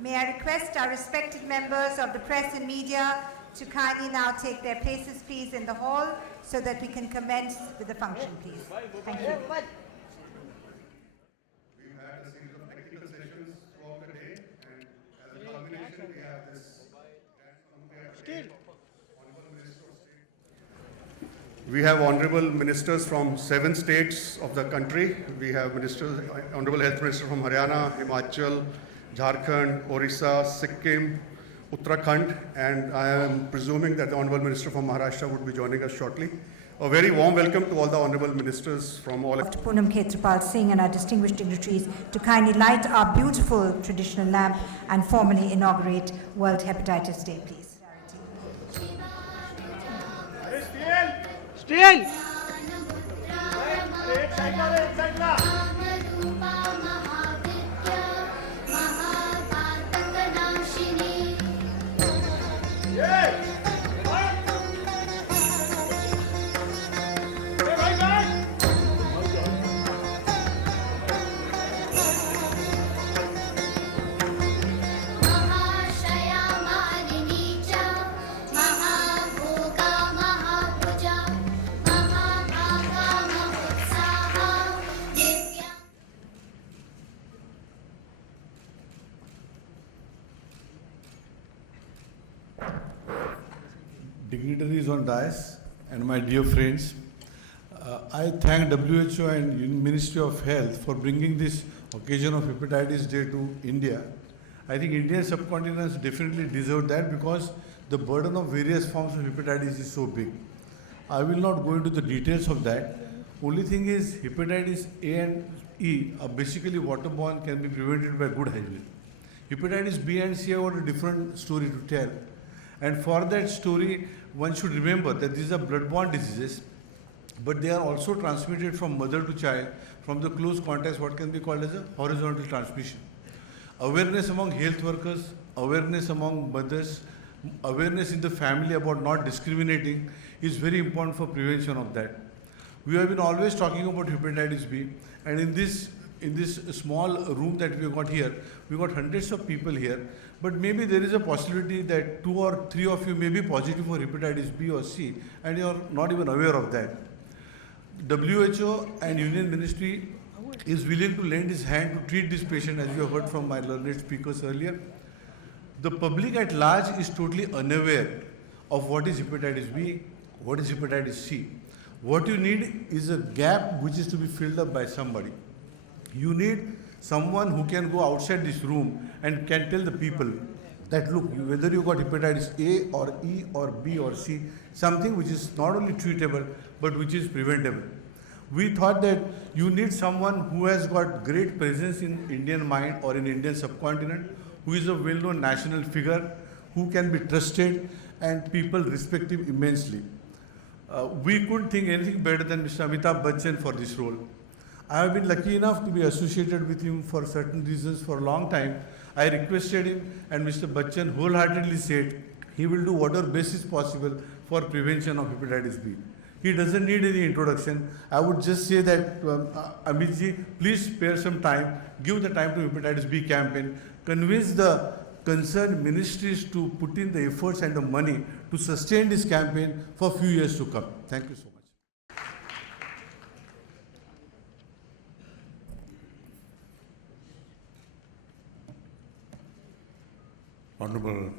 May I request our respected members of the press and media to kindly now take their places, please, in the hall so that we can commence with the function, please. Thank you. We've had a series of technical sessions throughout the day, and as a culmination, we have this. We have honorable ministers from 7 states of the country. We have ministers, Honorable Health Minister from Haryana, Himachal, Jharkhand, Orissa, Sikkim, Uttarakhand, and I am presuming that the Honorable Minister from Maharashtra would be joining us shortly. A very warm welcome to all the Honorable Ministers from all. Dr. Poonam Khetrapal Singh and our distinguished dignitaries to kindly light our beautiful traditional lamp and formally inaugurate World Hepatitis Day, please. Still. Dignitaries on dais and my dear friends, I thank WHO and Ministry of Health for bringing this occasion of Hepatitis Day to India. I think Indian subcontinents definitely deserve that because the burden of various forms of hepatitis is so big. I will not go into the details of that. Only thing is hepatitis A and E are basically waterborne, can be prevented by good hygiene. Hepatitis B and C have got a different story to tell. And for that story, one should remember that these are blood-borne diseases, but they are also transmitted from mother to child from the close contacts, what can be called as a horizontal transmission. Awareness among health workers, awareness among mothers, awareness in the family about not discriminating is very important for prevention of that. We have been always talking about hepatitis B, and in this small room that we have got here, we got hundreds of people here, but maybe there is a possibility that 2 or 3 of you may be positive for hepatitis B or C, and you are not even aware of that. WHO and Union Ministry is willing to lend its hand to treat this patient, as you have heard from my learned speakers earlier. The public at large is totally unaware of what is hepatitis B, what is hepatitis C. What you need is a gap which is to be filled up by somebody. You need someone who can go outside this room and can tell the people that, look, whether you got hepatitis A or E or B or C, something which is not only treatable, but which is preventable. We thought that you need someone who has got great presence in Indian mind or in Indian subcontinent, who is a well-known national figure, who can be trusted and people respect him immensely. We couldn't think anything better than Mr. Amitabh Bachchan for this role. I have been lucky enough to be associated with him for certain reasons for a long time. I requested him, and Mr. Bachchan wholeheartedly said he will do whatever best is possible for prevention of hepatitis B. He doesn't need any introduction. I would just say that, Amitji, please spare some time, give the time to hepatitis B campaign, convince the concerned ministries to put in the efforts and the money to sustain this campaign for a few years to come. Thank you so much. Honorable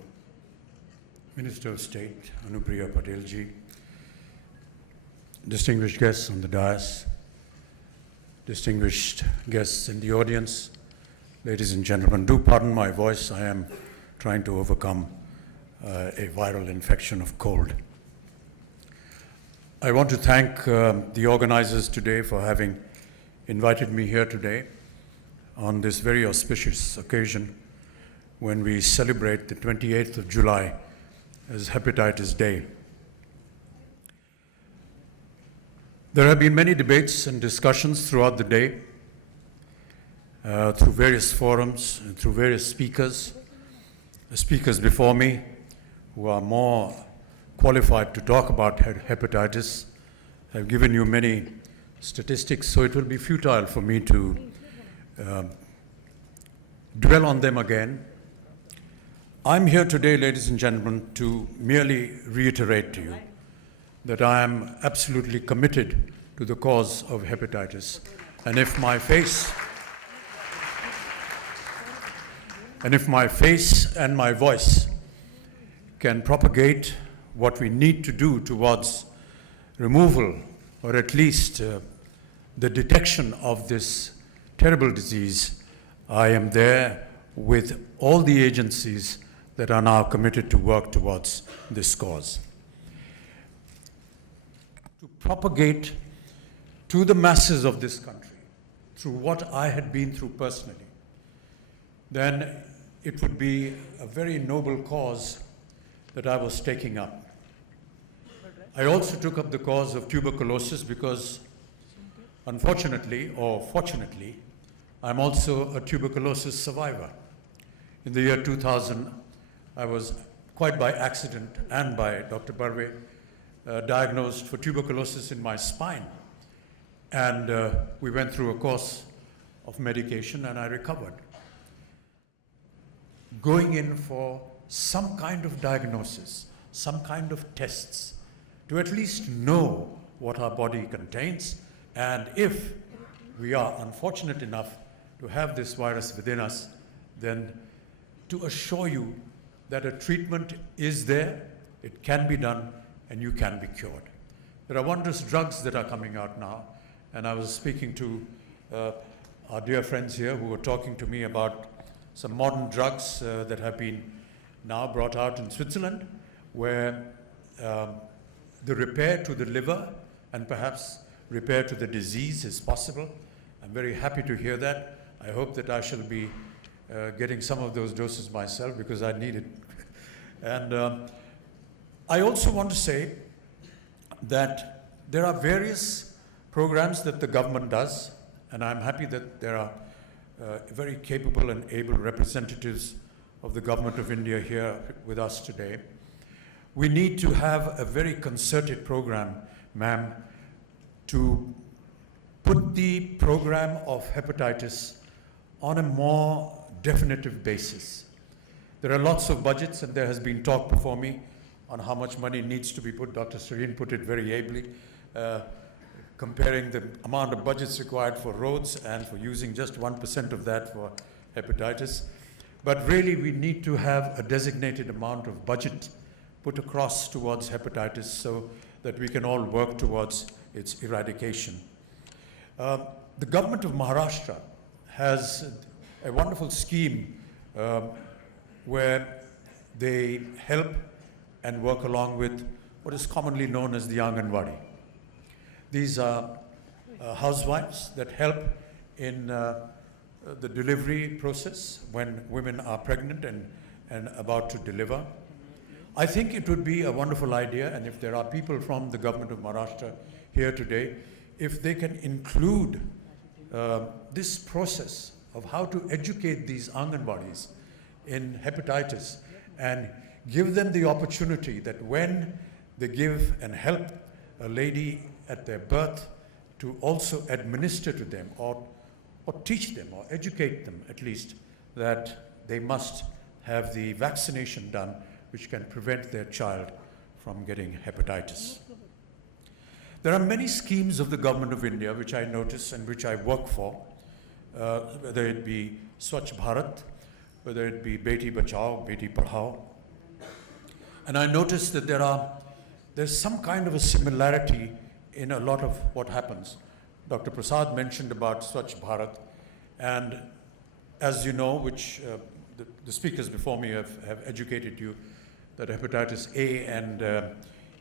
Minister of State, Anupriya Patel ji, distinguished guests on the dais, distinguished guests in the audience, ladies and gentlemen, do pardon my voice. I am trying to overcome a viral infection of cold. I want to thank the organizers today for having invited me here today on this very auspicious occasion when we celebrate the 28th of July as Hepatitis Day. There have been many debates and discussions throughout the day, through various forums and through various speakers. The speakers before me, who are more qualified to talk about hepatitis, have given you many statistics, so it will be futile for me to dwell on them again. I'm here today, ladies and gentlemen, to merely reiterate to you that I am absolutely committed to the cause of hepatitis. And if my face and my voice can propagate what we need to do towards removal, or at least the detection of this terrible disease, I am there with all the agencies that are now committed to work towards this cause. To propagate to the masses of this country through what I had been through personally, then it would be a very noble cause that I was taking up. I also took up the cause of tuberculosis because, unfortunately or fortunately, I'm also a tuberculosis survivor. In the year 2000, I was, quite by accident and by Dr. Barve, diagnosed for tuberculosis in my spine. And we went through a course of medication and I recovered. Going in for some kind of diagnosis, some kind of tests, to at least know what our body contains, and if we are unfortunate enough to have this virus within us, then to assure you that a treatment is there, it can be done, and you can be cured. There are wondrous drugs that are coming out now, and I was speaking to our dear friends here who were talking to me about some modern drugs that have been now brought out in Switzerland, where the repair to the liver and perhaps repair to the disease is possible. I'm very happy to hear that. I hope that I shall be getting some of those doses myself because I need it. And I also want to say that there are various programs that the government does, and I'm happy that there are very capable and able representatives of the government of India here with us today. We need to have a very concerted program, ma'am, to put the program of hepatitis on a more definitive basis. There are lots of budgets, and there has been talk before me on how much money needs to be put. Dr. Serene put it very ably, comparing the amount of budgets required for roads and for using just 1% of that for hepatitis. But really, we need to have a designated amount of budget put across towards hepatitis so that we can all work towards its eradication. The government of Maharashtra has a wonderful scheme where they help and work along with what is commonly known as the aanganwadi. These are housewives that help in the delivery process when women are pregnant and about to deliver. I think it would be a wonderful idea, and if there are people from the government of Maharashtra here today, if they can include this process of how to educate these aanganwadis in hepatitis and give them the opportunity that when they give and help a lady at their birth, to also administer to them or teach them or educate them at least that they must have the vaccination done which can prevent their child from getting hepatitis. There are many schemes of the government of India which I notice and which I work for, whether it be Swachh Bharat, whether it be Beti Bachao, Beti Padhao. And I notice that there's some kind of a similarity in a lot of what happens. Dr. Prasad mentioned about Swachh Bharat, and as you know, which the speakers before me have educated you, that hepatitis A and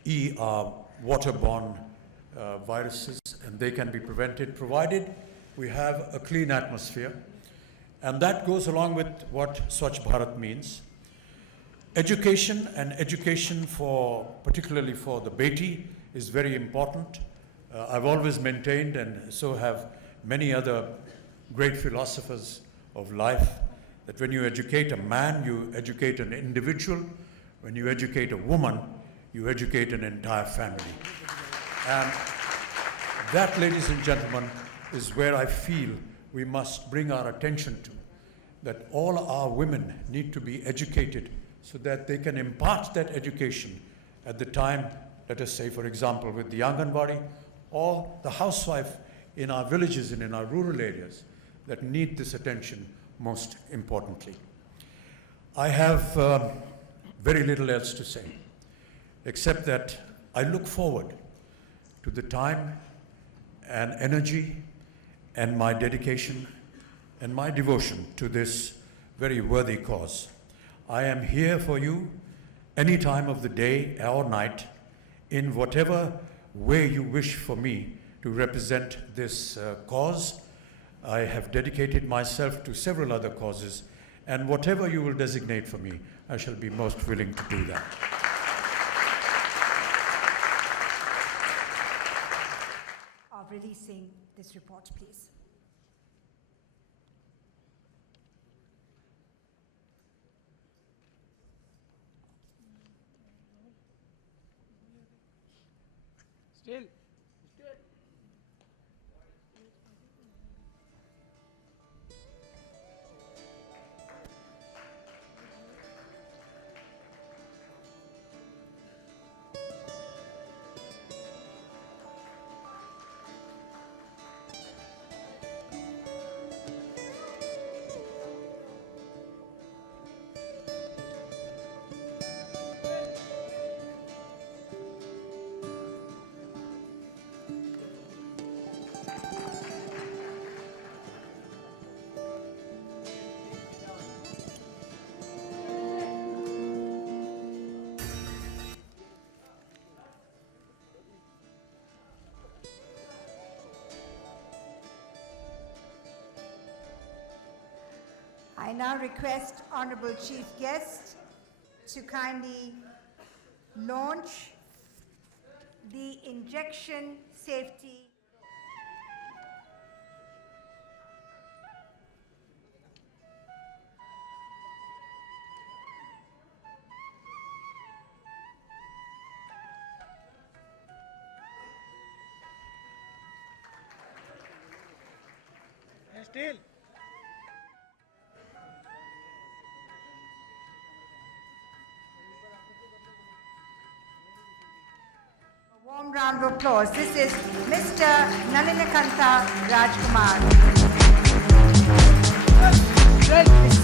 E are waterborne viruses, and they can be prevented provided we have a clean atmosphere. And that goes along with what Swachh Bharat means. Education, and education particularly for the Beti, is very important. I've always maintained, and so have many other great philosophers of life, that when you educate a man, you educate an individual. When you educate a woman, you educate an entire family. And that, ladies and gentlemen, is where I feel we must bring our attention to, that all our women need to be educated so that they can impart that education at the time, let us say, for example, with the aanganwadi or the housewife in our villages and in our rural areas that need this attention most importantly. I have very little else to say, except that I look forward to the time and energy and my dedication and my devotion to this very worthy cause. I am here for you any time of the day or night, in whatever way you wish for me to represent this cause. I have dedicated myself to several other causes, and whatever you will designate for me, I shall be most willing to do that. Of releasing this report, please. Still. I now request Honorable Chief Guest to kindly launch the injection safety. Still. A warm round of applause. This is Mr. Nalinakanta Rajkumar. Mr.